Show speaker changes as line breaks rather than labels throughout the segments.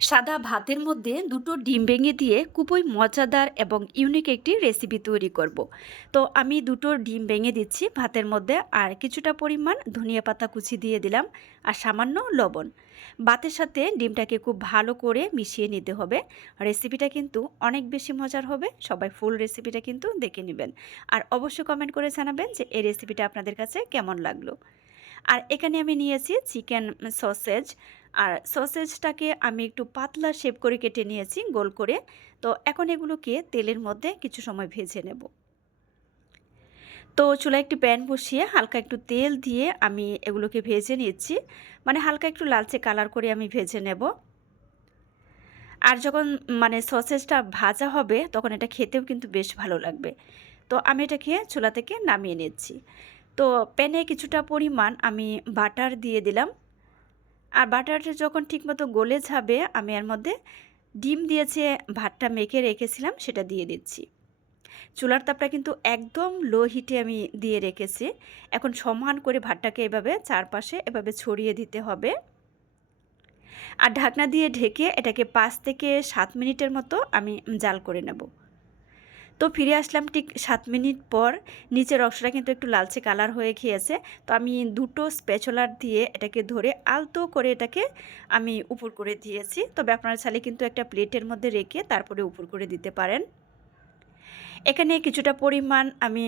সাদা ভাতের মধ্যে দুটো ডিম ভেঙে দিয়ে খুবই মজাদার এবং ইউনিক একটি রেসিপি তৈরি করব। তো আমি দুটো ডিম ভেঙে দিচ্ছি ভাতের মধ্যে আর কিছুটা পরিমাণ ধনিয়া পাতা কুচি দিয়ে দিলাম আর সামান্য লবণ। ভাতের সাথে ডিমটাকে খুব ভালো করে মিশিয়ে নিতে হবে। রেসিপিটা কিন্তু অনেক বেশি মজার হবে। সবাই ফুল রেসিপিটা কিন্তু দেখে নেবেন। আর অবশ্যই কমেন্ট করে জানাবেন যে এই রেসিপিটা আপনাদের কাছে কেমন লাগল। আর এখানে আমি নিয়েছি চিকেন সসেজ আর সসেজটাকে আমি একটু পাতলা শেপ করে কেটে নিয়েছি, গোল করে। তো এখন এগুলোকে তেলের মধ্যে কিছু সময় ভেজে নেব। তো চুলায় একটি প্যান বসিয়ে হালকা একটু তেল দিয়ে আমি এগুলোকে ভেজে নিচ্ছি। মানে হালকা একটু লালচে কালার করে আমি ভেজে নেব। আর যখন মানে সসেজটা ভাজা হবে, তখন এটা খেতেও কিন্তু বেশ ভালো লাগবে। তো আমি এটাকে চুলা থেকে নামিয়ে নিচ্ছি। তো প্যানে কিছুটা পরিমাণ আমি বাটার দিয়ে দিলাম। আর বাটারটা যখন ঠিকমতো গলে যাবে, আমি এর মধ্যে ডিম দিয়েছে, ভাতটা মেখে রেখেছিলাম, সেটা দিয়ে দিচ্ছি। চুলার তাপটা কিন্তু একদম লো হিটে আমি দিয়ে রেখেছি। এখন সমান করে ভাতটাকে এভাবে চারপাশে এভাবে ছড়িয়ে দিতে হবে। আর ঢাকনা দিয়ে ঢেকে এটাকে পাঁচ থেকে সাত মিনিটের মতো আমি জাল করে নেব। তো ফিরে আসলাম ঠিক সাত মিনিট পর। নিচের অংশটা কিন্তু একটু লালচে কালার হয়ে খেয়েছে তো আমি দুটো স্পেচলার দিয়ে এটাকে ধরে আলতো করে এটাকে আমি উপর করে দিয়েছি। তবে আপনারা চাইলে কিন্তু একটা প্লেটের মধ্যে রেখে তারপরে উপর করে দিতে পারেন। এখানে কিছুটা পরিমাণ আমি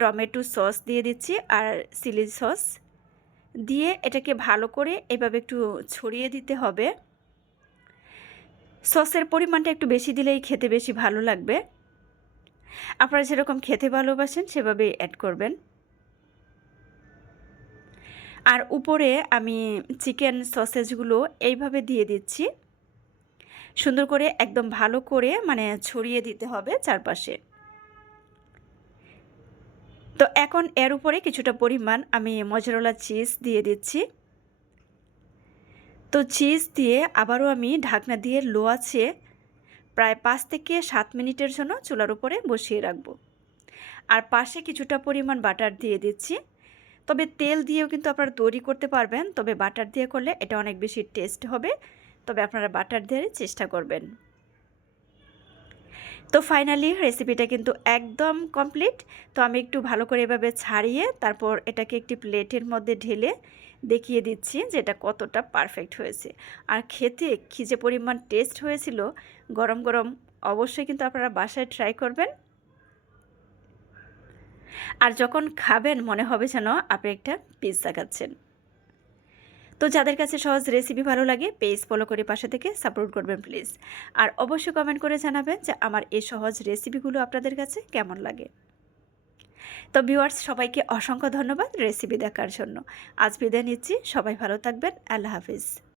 টমেটো সস দিয়ে দিচ্ছি আর চিলি সস দিয়ে এটাকে ভালো করে এভাবে একটু ছড়িয়ে দিতে হবে। সসের পরিমাণটা একটু বেশি দিলেই খেতে বেশি ভালো লাগবে। আপনারা যেরকম খেতে ভালোবাসেন, সেভাবেই অ্যাড করবেন। আর উপরে আমি চিকেন সসেজগুলো এইভাবে দিয়ে দিচ্ছি। সুন্দর করে একদম ভালো করে মানে ছড়িয়ে দিতে হবে চারপাশে। তো এখন এর উপরে কিছুটা পরিমাণ আমি মজরলা চিজ দিয়ে দিচ্ছি। তো চিজ দিয়ে আবারও আমি ঢাকনা দিয়ে লো আছে প্রায় পাঁচ থেকে সাত মিনিটের জন্য চুলার উপরে বসিয়ে রাখব। আর পাশে কিছুটা পরিমাণ বাটার দিয়ে দিচ্ছি। তবে তেল দিয়েও কিন্তু আপনারা তৈরি করতে পারবেন, তবে বাটার দিয়ে করলে এটা অনেক বেশি টেস্ট হবে। তবে আপনারা বাটার দিয়ে চেষ্টা করবেন। তো ফাইনালি রেসিপিটা কিন্তু একদম কমপ্লিট। তো আমি একটু ভালো করে এভাবে ছাড়িয়ে তারপর এটাকে একটি প্লেটের মধ্যে ঢেলে দেখিয়ে দিচ্ছি যে এটা কতটা পারফেক্ট হয়েছে। আর খেতে কী যে পরিমাণ টেস্ট হয়েছিল, গরম গরম অবশ্যই কিন্তু আপনারা বাসায় ট্রাই করবেন। আর যখন খাবেন, মনে হবে যেন আপনি একটা পিৎজা খাচ্ছেন। তো যাদের কাছে সহজ রেসিপি ভালো লাগে পেজ ফলো করে পাশে থেকে সাপোর্ট করবেন প্লিজ আর অবশ্যই কমেন্ট করে জানাবেন যে আমার এই সহজ রেসিপিগুলো আপনাদের কাছে কেমন লাগে। তো ভিউয়ার্স, সবাইকে অসংখ্য ধন্যবাদ রেসিপি দেখার জন্য। আজ বিদায় নিচ্ছি। সবাই ভালো থাকবেন। আল্লাহ হাফিজ।